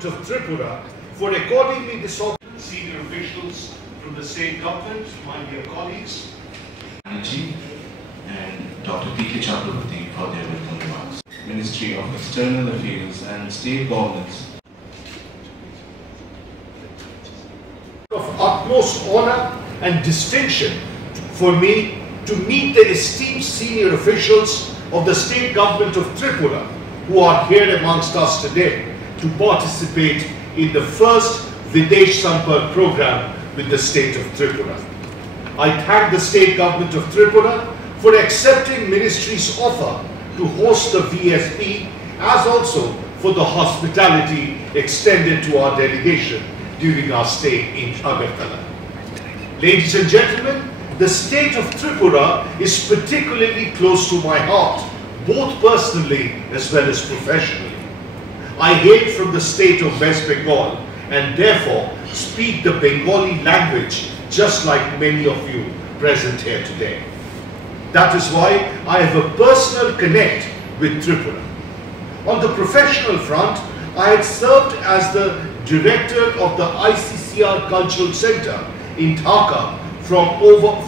Government of Tripura for according me this opportunity. Senior officials from the state government, my dear colleagues, and Dr. P.K. Chakravarti for their welcome remarks. Ministry of External Affairs and state governments. Of utmost honor and distinction for me to meet the esteemed senior officials of the state government of Tripura who are here amongst us today to participate in the first Videsh Sampark program with the state of Tripura. I thank the state government of Tripura for accepting ministry's offer to host the VSP, as also for the hospitality extended to our delegation during our stay in Agartala. Ladies and gentlemen, the state of Tripura is particularly close to my heart, both personally as well as professionally. I hail from the state of West Bengal and therefore speak the Bengali language just like many of you present here today. That is why I have a personal connect with Tripura. On the professional front, I had served as the director of the ICCR Cultural Center in Dhaka for over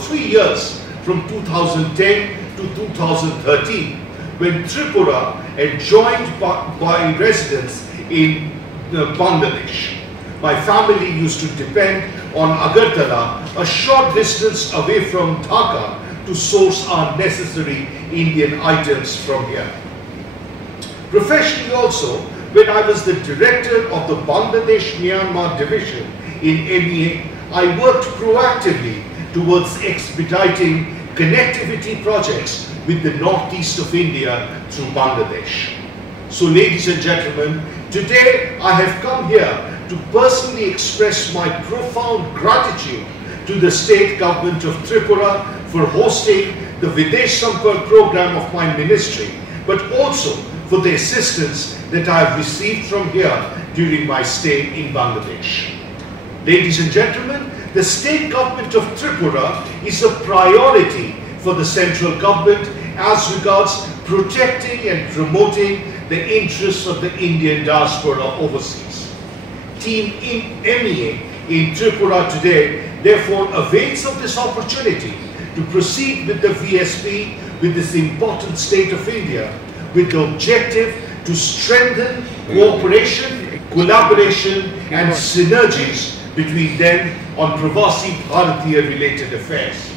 3 years, from 2010 to 2013, when Tripura had joined by residents in Bangladesh. My family used to depend on Agartala, a short distance away from Dhaka, to source our necessary Indian items from here. Professionally also, when I was the director of the Bangladesh-Myanmar division in MEA, I worked proactively towards expediting connectivity projects with the northeast of India through Bangladesh. So ladies and gentlemen, today I have come here to personally express my profound gratitude to the state government of Tripura for hosting the Videsh Sampark program of my ministry, but also for the assistance that I have received from here during my stay in Bangladesh. Ladies and gentlemen, the state government of Tripura is a priority for the central government as regards protecting and promoting the interests of the Indian diaspora overseas. Team MEA in Tripura today therefore avails of this opportunity to proceed with the VSP with this important state of India with the objective to strengthen cooperation, collaboration and synergies between them on Pravasi Bharatiya related affairs.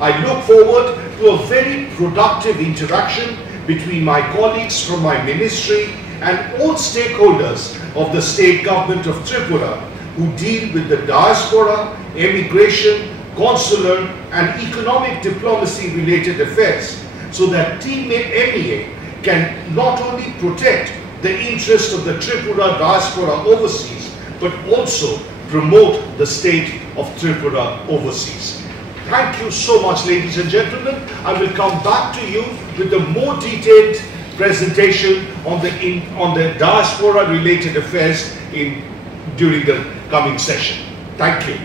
I look forward to a very productive interaction between my colleagues from my ministry and all stakeholders of the state government of Tripura who deal with the diaspora, immigration, consular and economic diplomacy related affairs, so that Team MEA can not only protect the interest of the Tripura diaspora overseas, but also promote the state of Tripura overseas. Thank you so much, ladies and gentlemen. I will come back to you with a more detailed presentation on the diaspora related affairs during the coming session. Thank you.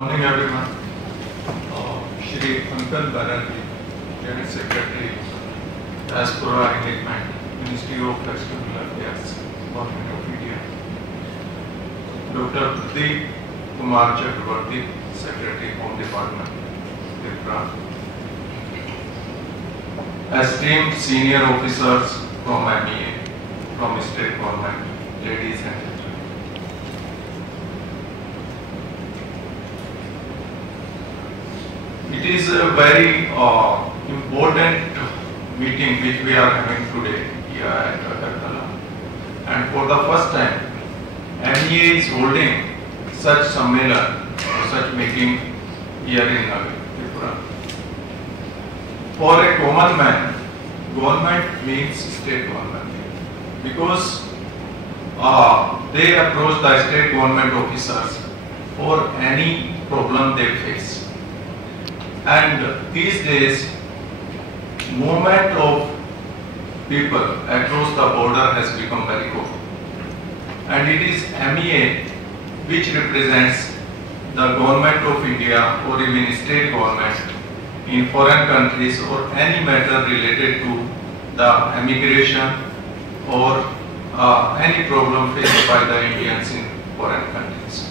Good morning everyone. Shri Ankal Banerjee, General Secretary, Diaspora Engagement, Ministry of External Affairs, Government of India. Dr. Pradeep Kumar Chakravarti, Secretary, Home Department, Tripura. Esteemed senior officers from MEA, from state government, ladies and gentlemen. It is a very important meeting which we are having today here at Agartala, and for the first time MEA is holding such sammelan or such meeting here in Tripura. For a common man, government means state government, because they approach the state government officers for any problem they face. And these days, movement of people across the border has become very common. And it is MEA which represents the government of India or even state government in foreign countries or any matter related to the immigration or any problem faced by the Indians in foreign countries.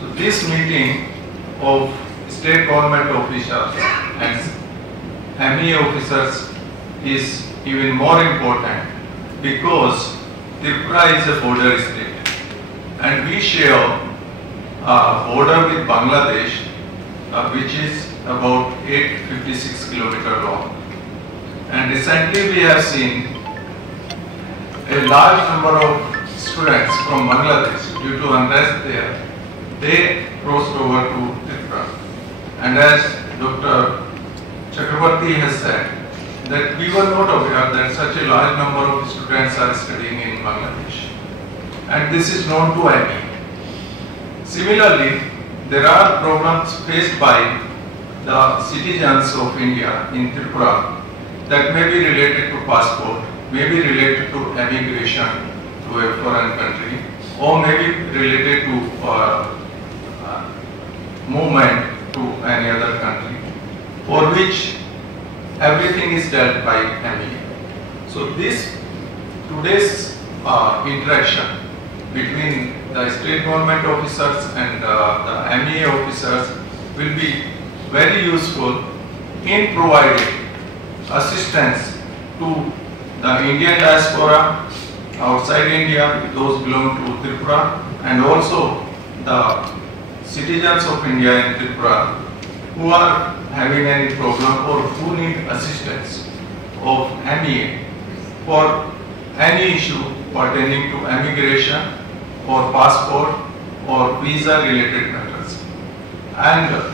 So this meeting of state government officials and MEA officers is even more important because Tripura is a border state and we share a border with Bangladesh which is about 856 kilometers long. And recently we have seen a large number of students from Bangladesh due to unrest there. They crossed over to Tripura. And as Dr. Chakrabarti has said, that we were not aware that such a large number of students are studying in Bangladesh. And this is known to MEA. Similarly, there are problems faced by the citizens of India in Tripura that may be related to passport, may be related to immigration to a foreign country, or may be related to movement to any other country, for which everything is dealt by MEA. So today's interaction between the state government officers and the MEA officers will be very useful in providing assistance to the Indian diaspora outside India, those belong to Tripura, and also the citizens of India in Tripura who are having any problem or who need assistance of MEA for any issue pertaining to immigration or passport or visa related matters. And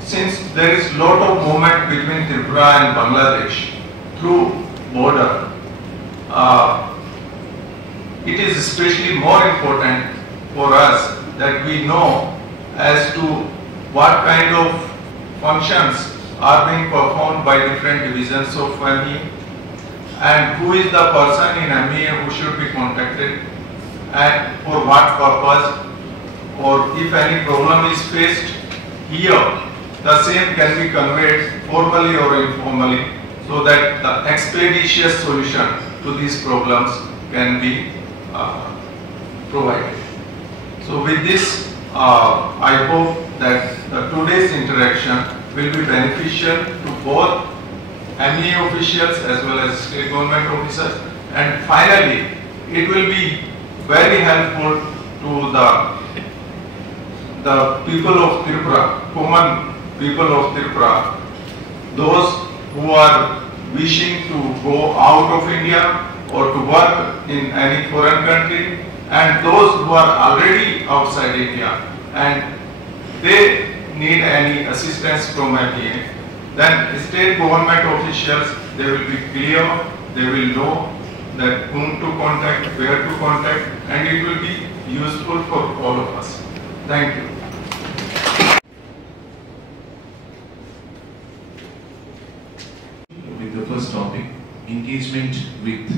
since there is lot of movement between Tripura and Bangladesh through border, it is especially more important for us that we know as to what kind of functions are being performed by different divisions of MEA and who is the person in MEA who should be contacted and for what purpose, or if any problem is faced here, the same can be conveyed formally or informally so that the expeditious solution to these problems can be provided. So with this, I hope that today's interaction will be beneficial to both MEA officials as well as state government officers, and finally it will be very helpful to the people of Tripura, common people of Tripura, those who are wishing to go out of India or to work in any foreign country, and those who are already outside India and they need any assistance from MEA. Then state government officials, they will be clear, they will know that whom to contact, where to contact, and it will be useful for all of us. Thank you. With the first topic, engagement with